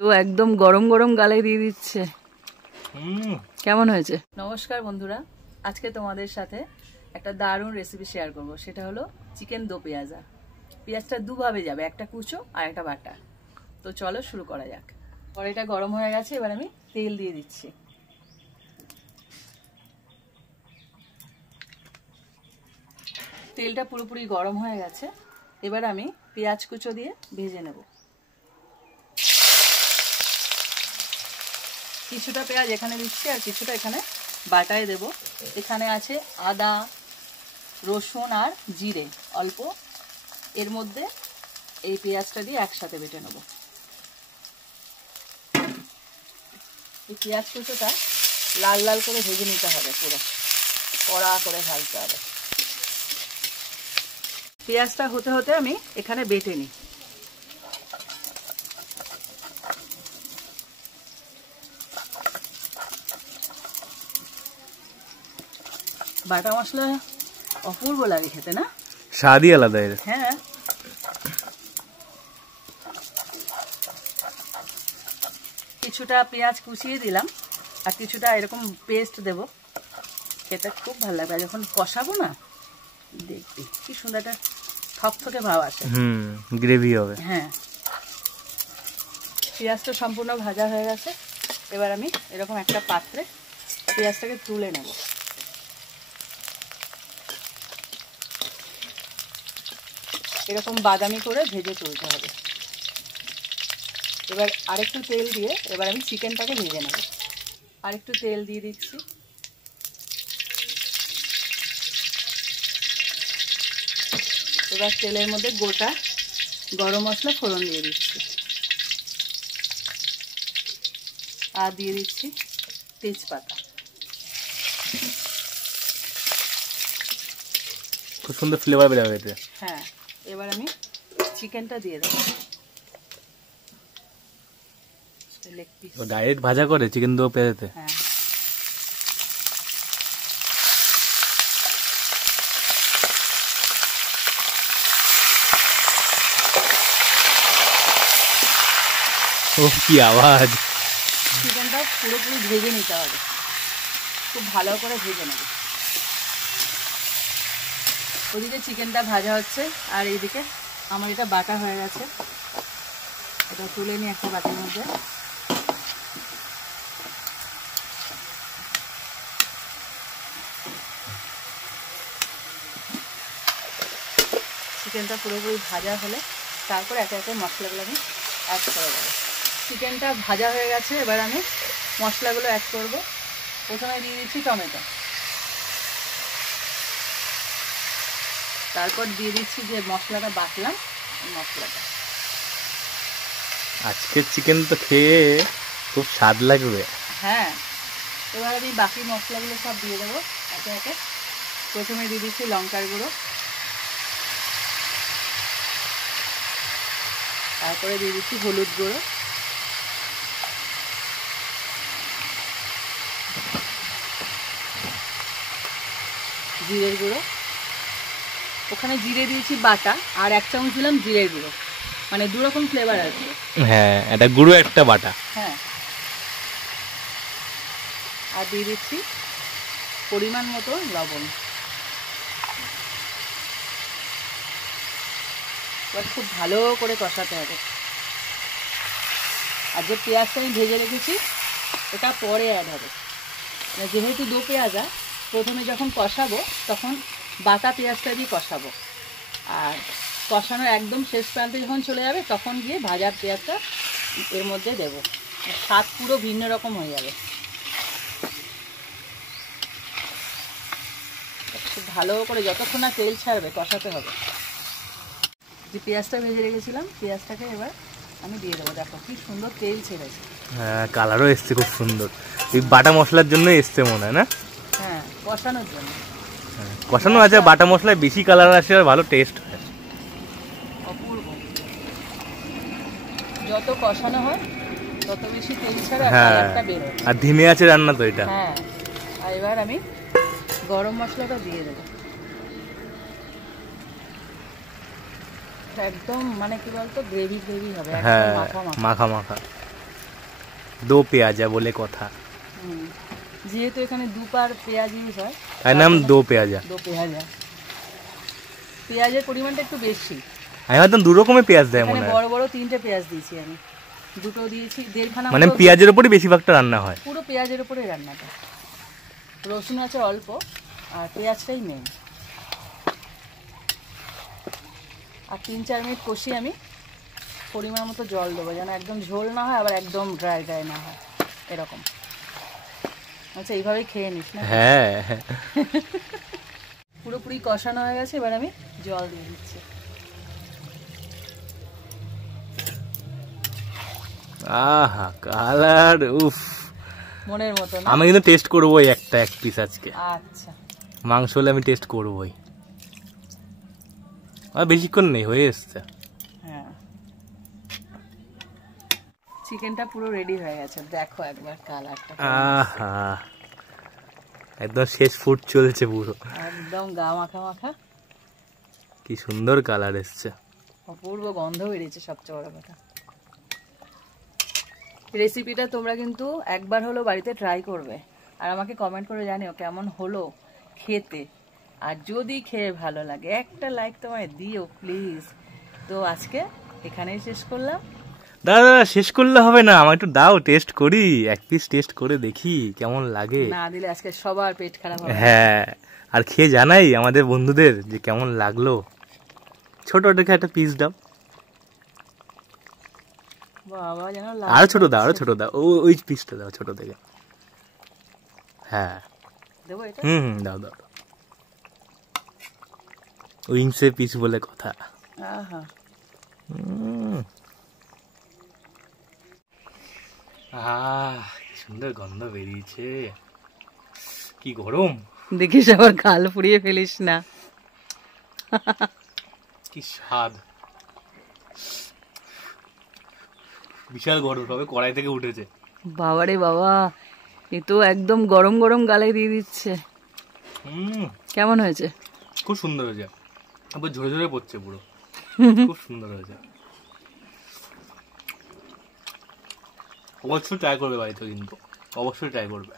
তো একদম গরম গরম গালে দিয়ে দিচ্ছে। কেমন হয়েছে? নমস্কার বন্ধুরা, আজকে তোমাদের সাথে একটা দারুণ রেসিপি শেয়ার করব। সেটা হলো চিকেন দো পেঁয়াজা। পেঁয়াজটা দুভাবে যাবে, একটা কুচো আর একটা বাটা। তো চলো শুরু করা যাক। কড়াইটা গরম হয়ে গেছে, এবার আমি তেল দিয়ে দিচ্ছি। তেলটা পুরোপুরি গরম হয়ে গেছে, এবার আমি পেঁয়াজ কুচো দিয়ে ভেজে নেব। কিছুটা পেঁয়াজ এখানে দিচ্ছি আর কিছুটা এখানে বাটায় দেব। এখানে আছে আদা, রসুন আর জিরে অল্প, এর মধ্যে এই পেঁয়াজটা দিয়ে একসাথে বেটে নেব। এই পেঁয়াজ কুচোটা লাল লাল করে ভেজে নিতে হবে, পুরো কড়া করে ভাজতে হবে। পেঁয়াজটা হতে হতে আমি এখানে বেটে নিই। বাটা মশলা অপূর্ব লাগে খেতে, না? স্বাদই আলাদা এর। হ্যাঁ, কিছুটা পেঁয়াজ কুচিয়ে দিলাম আর কিছুটা এরকম পেস্ট দেব। খেতে খুব ভালো লাগবে। যখন কষাবো না, দেখবি কি সুন্দর একটা থকথকে ভাব আসে। গ্রেভি হবে। হ্যাঁ, পেঁয়াজটা সম্পূর্ণ ভাজা হয়ে গেছে। এবার আমি এরকম একটা পাত্রে পেঁয়াজটাকে তুলে নেব। এরকম বাদামি করে ভেজে তুলতে হবে। এবার আরেকটু তেল দিয়ে এবার আমি চিকেনটাকে ভেজে নেব। আরেকটু তেল দিয়ে দিচ্ছি। এবার তেলের মধ্যে গোটা গরম মশলা ফোড়ন দিয়ে দিচ্ছি আর দিয়ে দিচ্ছি তেজপাতা। খুব সুন্দর ফ্লেভার বেরোবে এতে। হ্যাঁ, এবার আমি চিকেনটা দিয়ে দেবো। লেগ পিস ডাইরেক্ট ভাজা করে চিকেন দো পেঁয়াজাতে। হ্যাঁ, ও কি আওয়াজ! চিকেনটা পুরোপুরি ভেজে নিতে হবে, খুব ভালো করে ভেজে নেবে। ওদিকে চিকেনটা ভাজা হচ্ছে আর এইদিকে আমার এটা বাটা হয়ে গেছে। এটা তুলে নিই একটা বাটির মধ্যে। চিকেনটা পুরোপুরি ভাজা হলে তারপর একে একে মশলাগুলো আমি অ্যাড করে দেবো। চিকেনটা ভাজা হয়ে গেছে, এবার আমি মশলাগুলো অ্যাড করব। প্রথমে দিয়ে দিচ্ছি টমেটো, তারপর দিয়ে দিচ্ছি যে মশলাটা বাটলাম, মশলাটা। আজকের চিকেন তো খেয়ে খুব স্বাদ লাগবে। হ্যাঁ, এবার আমি বাকি মশলাগুলো সব দিয়ে দেবো একে একে। প্রথমে দিয়ে দিচ্ছি লঙ্কার গুঁড়ো, তারপরে দিয়ে দিচ্ছি হলুদ গুঁড়ো, জিরের গুঁড়ো। ওখানে জিরে দিয়েছি বাটা আর 1 চামচ দিলাম জিরের গুঁড়ো, মানে দুরকম ফ্লেভার আছে। হ্যাঁ, এটা গুঁড়ো একটা বাটা। হ্যাঁ, আর দিয়ে দিচ্ছি পরিমাণ মতো লবণ। এবার খুব ভালো করে কষাতে হবে। আর যে পেঁয়াজটা আমি ভেজে রেখেছি এটা পরে অ্যাড হবে, যেহেতু দো পেঁয়াজা প্রথমে যখন কষাবো তখন বাটা পেঁয়াজটা দিয়ে কষাবো, আর কষানো একদম শেষ প্রান্তে যখন চলে যাবে তখন গিয়ে ভাজা পেঁয়াজটা এর মধ্যে দেবো। স্বাদ পুরো ভিন্ন রকম হয়ে যাবে। খুব ভালো করে যতক্ষণ না তেল ছাড়বে কষাতে হবে। যে পেঁয়াজটা ভেজে রেখেছিলাম পেঁয়াজটাকে এবার আমি দিয়ে দেবো। দেখো কি সুন্দর তেল ছেড়েছে। হ্যাঁ, কালারও এসছে খুব সুন্দর। এই বাটা মশলার জন্যই এসছে মনে হয়, না? হ্যাঁ, কষানোর জন্য। কষানো আছে, বাটা মশলায় বেশি কালার আসে আর ভালো টেস্ট হয়। অপূর্ব। যত কষানো হয় তত বেশি তেল ছাড়া হ্যাঁ, কালারটা বেরোয়। আর ধিমে আছে রান্না তো এটা। হ্যাঁ, আর এবার আমি গরম মশলাটা দিয়ে দেবো। একদম মানে কি বলতো, গ্রেভি গ্রেভি হবে, একদম হ্যাঁ, মাখা মাখা। মাখা মাখা। দো পেঁয়াজা বলে কথা, যেহেতু এখানে দুপার পেঁয়াজ ইউজ হয় তার নাম দো পেঁয়াজা। দো পেঁয়াজা। পেঁয়াজের পরিমাণটা একটু বেশি। আমি ভাবতাম দু রকমের পেঁয়াজ দেয় মনে এখানে হয়। বড় বড় 3টে পেঁয়াজ দিয়েছি আমি, দুটো দিয়েছি, দেড়খানা মানে মতো। পেঁয়াজের উপরই বেশিরভাগটা রান্না হয়। পুরো পেঁয়াজের উপরে রান্নাটা, রসুন আছে অল্প আর পেঁয়াজটাই মেন। আর 3-4 মিনিট কষি আমি পরিমাণ মতো জল দেবো, যেন একদম ঝোল না হয় আবার একদম ড্রাই ড্রাই না হয়, এরকম। আচ্ছা, এইভাবেই খেয়ে নিস না? হ্যাঁ, পুরোপুরি কষানো হয়ে গেছে, এবার আমি জল দিয়ে দিচ্ছি। আহা কালার, উফ, মনের মতো না? আমি কিন্তু টেস্ট করবোই এক পিস আজকে। আচ্ছা, মাংস হলে আমি টেস্ট করবোই। আর বেশিক্ষণ নেই, হয়ে এসছে। হ্যাঁ, চিকেনটা পুরো রেডি হয়ে গেছে, দেখো একবার কালারটা। আহা, একদম শেষ ফুট চলছে পুরো, একদম গা মাখা মাখা, কি সুন্দর কালার এসছে। অপূর্ব গন্ধ বেরিয়েছে সবচেয়ে বড় কথা। রেসিপিটা তোমরা কিন্তু একবার হলো বাড়িতে ট্রাই করবে, আর আমাকে কমেন্ট করে জানিও কেমন হলো খেতে। আর যদি খেয়ে ভালো লাগে একটা লাইক তোমায় দিও প্লিজ। তো আজকে এখানেই শেষ করলাম। দাদা শেষ করলে হবে না, আমার একটু দাও, টেস্ট করি, এক পিস টেস্ট করে দেখি কেমন লাগে। না দিলে আজকে সবার পেট খারাপ হবে। হ্যাঁ, আর খেয়ে জানাই আমাদের বন্ধুদের যে কেমন লাগলো। ছোট দেখে একটা পিস দাও। বাবা, যেন আরো ছোট দাও, আরো ছোট দাও, ওই পিসটা দাও ছোট দেখে। হ্যাঁ, দেবো এটা। দাও দাও, উইংসের পিস বলে কথা। আহা, কি সুন্দর গন্ধ বেরিয়েছে, কি গরম। দেখিস আবার গাল পুড়িয়ে ফেলিস না। কি স্বাদ, বিশাল গরম, তবে কড়াই থেকে উঠেছে। বাবারে বাবা, এ তো একদম গরম গরম গালে দিয়ে দিচ্ছে। কেমন হয়েছে? খুব সুন্দর হয়েছে, তারপর ঝরে ঝরে পড়ছে পুরো, খুব সুন্দর হয়েছে। অবশ্যই ট্রাই করবে বাড়িতে, কিন্তু অবশ্যই ট্রাই করবে।